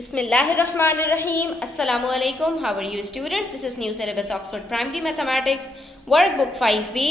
Bismillahirrahmanirrahim. Assalamualaikum. How are you students? This is New Syllabus Oxford Primary Mathematics Workbook 5B.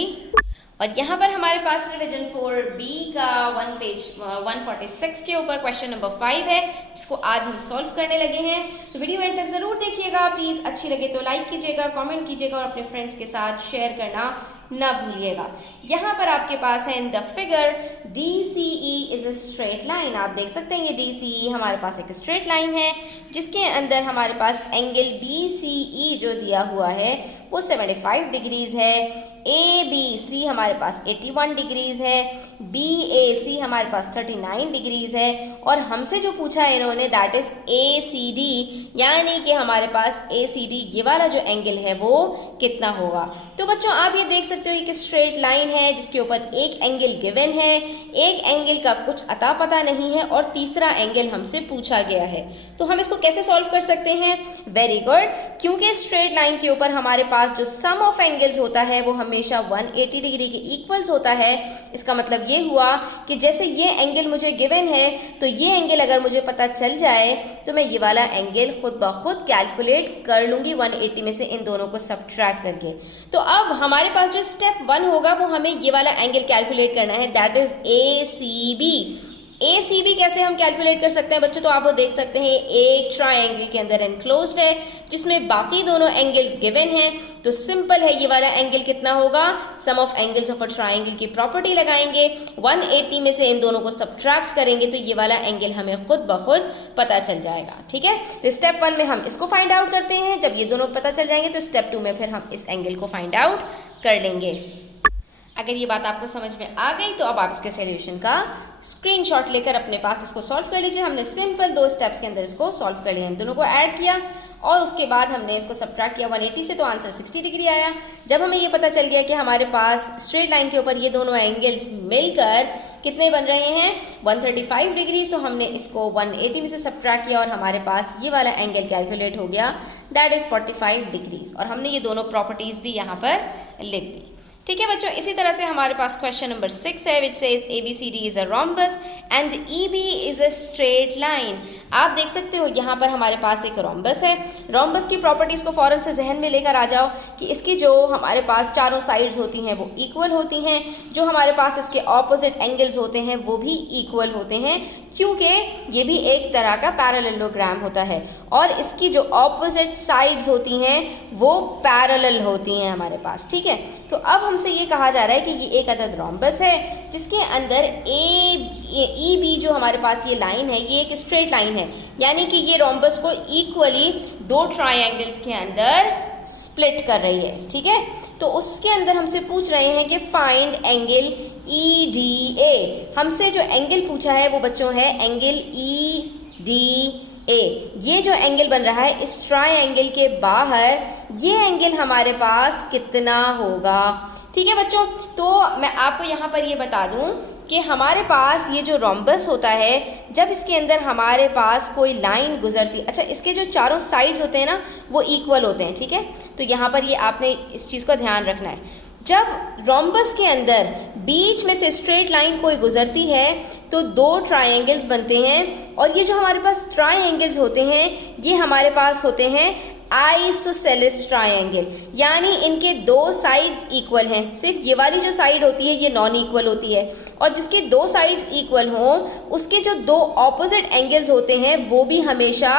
और यहाँ पर हमारे पास revision 4B का 146 के ऊपर क्वेश्चन नंबर 5 है, जिसको आज हम सॉल्व करने लगे हैं। तो वीडियो एंड तक ज़रूर देखिएगा प्लीज़। अच्छी लगे तो लाइक कीजिएगा, कमेंट कीजिएगा और अपने फ्रेंड्स के साथ शेयर करना ना भूलिएगा। यहाँ पर आपके पास है in the figure DCE is a straight line. आप देख सकते हैं ये DCE हमारे पास एक स्ट्रेट लाइन है, जिसके अंदर हमारे पास एंगल DCE जो दिया हुआ है वो 75 डिग्रीज है। ABC हमारे पास 81 डिग्रीज है, BAC हमारे पास 39 डिग्रीज है और हमसे जो पूछा है इन्होंने दैट इज ACD, यानी कि हमारे पास ACD ये वाला जो एंगल है वो कितना होगा। तो बच्चों आप ये देख सकते हो एक स्ट्रेट लाइन है जिसके ऊपर एक एंगल गिवन है, एक एंगल का कुछ अता पता नहीं है और तीसरा एंगल हमसे पूछा गया है। तो हम इसको कैसे सॉल्व कर सकते हैं? वेरी गुड, क्योंकि स्ट्रेट लाइन के ऊपर हमारे पास जो सम ऑफ एंगल्स होता है वो हमेशा 180 डिग्री के इक्वल्स होता है। इसका मतलब ये हुआ कि जैसे ये एंगल मुझे गिवन है तो ये एंगल अगर मुझे पता चल जाए तो मैं ये वाला एंगल खुद ब खुद कैलकुलेट कर लूँगी 180 में से इन दोनों को सब्ट्रैक्ट करके। तो अब हमारे पास जो स्टेप 1 होगा वो हमें ये वाला एंगल कैलकुलेट करना है, दैट इज ACB। ACB कैसे हम कैलकुलेट कर सकते हैं बच्चों? तो आप वो देख सकते हैं एक ट्रायंगल के अंदर एनक्लोज्ड है जिसमें बाकी दोनों एंगल्स गिवन हैं। तो सिंपल है, ये वाला एंगल कितना होगा? Sum of angles of a triangle की प्रॉपर्टी लगाएंगे, 180 में से इन दोनों को सब्ट्रैक्ट करेंगे तो ये वाला एंगल हमें खुद ब खुद पता चल जाएगा। ठीक है, तो स्टेप 1 में हम इसको फाइंड आउट करते हैं। जब ये दोनों पता चल जाएंगे तो स्टेप 2 में फिर हम इस एंगल को फाइंड आउट कर लेंगे। अगर ये बात आपको समझ में आ गई तो अब आप इसके सॉल्यूशन का स्क्रीनशॉट लेकर अपने पास इसको सॉल्व कर लीजिए। हमने सिंपल 2 स्टेप्स के अंदर इसको सॉल्व कर लिया, इन दोनों को ऐड किया और उसके बाद हमने इसको सब्ट्रैक्ट किया 180 से, तो आंसर 60 डिग्री आया। जब हमें ये पता चल गया कि हमारे पास स्ट्रेट लाइन के ऊपर ये दोनों एंगल्स मिलकर कितने बन रहे हैं 135 डिग्रीज, तो हमने इसको 180 में से सब्ट्रैक्ट किया और हमारे पास ये वाला एंगल कैलकुलेट हो गया, दैट इज़ 45 डिग्रीज। और हमने ये दोनों प्रॉपर्टीज़ भी यहाँ पर लिख दी। ठीक है बच्चों, इसी तरह से हमारे पास क्वेश्चन नंबर 6 है which says ABCD is a rhombus and EB is a straight line. आप देख सकते हो यहाँ पर हमारे पास एक रोम्बस है। रोम्बस की प्रॉपर्टीज़ को फ़ौरन से जहन में लेकर आ जाओ कि इसकी जो हमारे पास चारों साइड्स होती हैं वो इक्वल होती हैं, जो हमारे पास इसके ऑपोजिट एंगल्स होते हैं वो भी इक्वल होते हैं, क्योंकि ये भी एक तरह का पैरेललोग्राम होता है और इसकी जो ऑपोजिट साइड्स होती हैं वो पैरेलल होती हैं हमारे पास। ठीक है, तो अब हमसे ये कहा जा रहा है कि ये एक अदद रोम्बस है जिसके अंदर EB जो हमारे पास ये लाइन है ये एक स्ट्रेट लाइन है, यानी कि ये रोम्बस को इक्वली 2 ट्रायंगल्स के अंदर स्प्लिट कर रही है। ठीक है, तो उसके अंदर हमसे पूछ रहे हैं कि फाइंड एंगल EDA। हमसे जो एंगल पूछा है वो बच्चों है एंगल EDA। ये जो एंगल बन रहा है इस ट्रायंगल के बाहर, ये एंगल हमारे पास कितना होगा? ठीक है बच्चों, तो मैं आपको यहाँ पर ये बता दूँ कि हमारे पास ये जो रोम्बस होता है जब इसके अंदर हमारे पास कोई लाइन गुजरती, अच्छा इसके जो चारों साइड्स होते हैं ना वो इक्वल होते हैं। ठीक है, तो यहाँ पर ये आपने इस चीज़ का ध्यान रखना है। जब रोम्बस के अंदर बीच में से स्ट्रेट लाइन कोई गुजरती है तो 2 ट्रायंगल्स बनते हैं और ये जो हमारे पास ट्रायंगल्स होते हैं ये हमारे पास होते हैं आइसोसेलेस ट्रायंगल, यानी इनके 2 साइड्स इक्वल हैं। सिर्फ ये वाली जो साइड होती है ये नॉन इक्वल होती है और जिसके 2 साइड्स इक्वल हों उसके जो 2 ऑपोजिट एंगल्स होते हैं वो भी हमेशा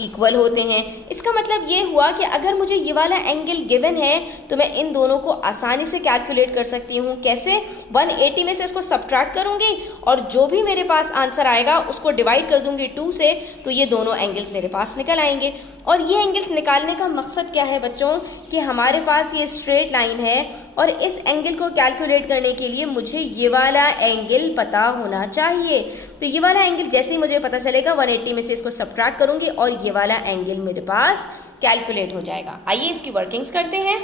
इक्वल होते हैं। इसका मतलब ये हुआ कि अगर मुझे ये वाला एंगल गिवन है तो मैं इन दोनों को आसानी से कैलकुलेट कर सकती हूँ। कैसे? 180 में से इसको सब्ट्रैक्ट करूँगी और जो भी मेरे पास आंसर आएगा उसको डिवाइड कर दूँगी 2 से, तो ये दोनों एंगल्स मेरे पास निकल आएंगे। और ये एंगल्स निकालने का मकसद क्या है बच्चों कि हमारे पास ये स्ट्रेट लाइन है और इस एंगल को कैलकुलेट करने के लिए मुझे ये वाला एंगल पता होना चाहिए। तो ये वाला एंगल जैसे ही मुझे पता चलेगा 180 में से इसको सब्ट्रैक्ट करूँगी और ये वाला एंगल मेरे पास कैलकुलेट हो जाएगा। आइए इसकी वर्किंग्स करते हैं।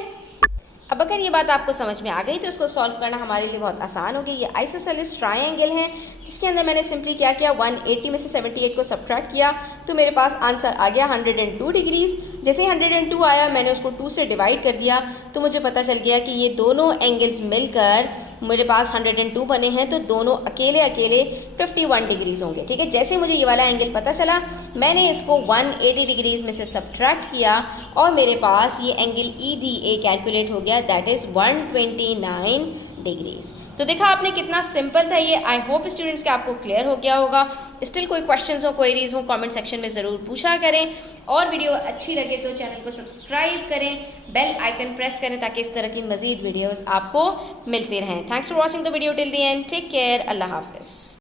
अब अगर ये बात आपको समझ में आ गई तो इसको सॉल्व करना हमारे लिए बहुत आसान हो गया। ये आइसोसेलेस ट्रायंगल है जिसके अंदर मैंने सिंपली क्या किया, 180 में से 78 को सब्ट्रैक्ट किया तो मेरे पास आंसर आ गया 102 डिग्रीज। जैसे ही 102 आया मैंने उसको 2 से डिवाइड कर दिया तो मुझे पता चल गया कि ये दोनों एंगल्स मिलकर मेरे पास 102 बने हैं, तो दोनों अकेले अकेले 51 डिग्रीज होंगे। ठीक है, जैसे मुझे ये वाला एंगल पता चला मैंने इसको 180 डिग्रीज में से सब्ट्रैक्ट किया और मेरे पास ये एंगल EDA कैलकुलेट हो गया, दैट इज 129 डिग्रीज। तो देखा आपने कितना सिंपल था ये। आई होप स्टूडेंट्स के आपको क्लियर हो गया होगा। स्टिल कोई क्वेश्चंस हो, क्वेरीज हो, कमेंट सेक्शन में ज़रूर पूछा करें और वीडियो अच्छी लगे तो चैनल को सब्सक्राइब करें, बेल आइकन प्रेस करें ताकि इस तरह की मज़ीद वीडियोज़ आपको मिलते रहें। Thanks for watching the video till the end. Take care. अल्लाह हाफिज़।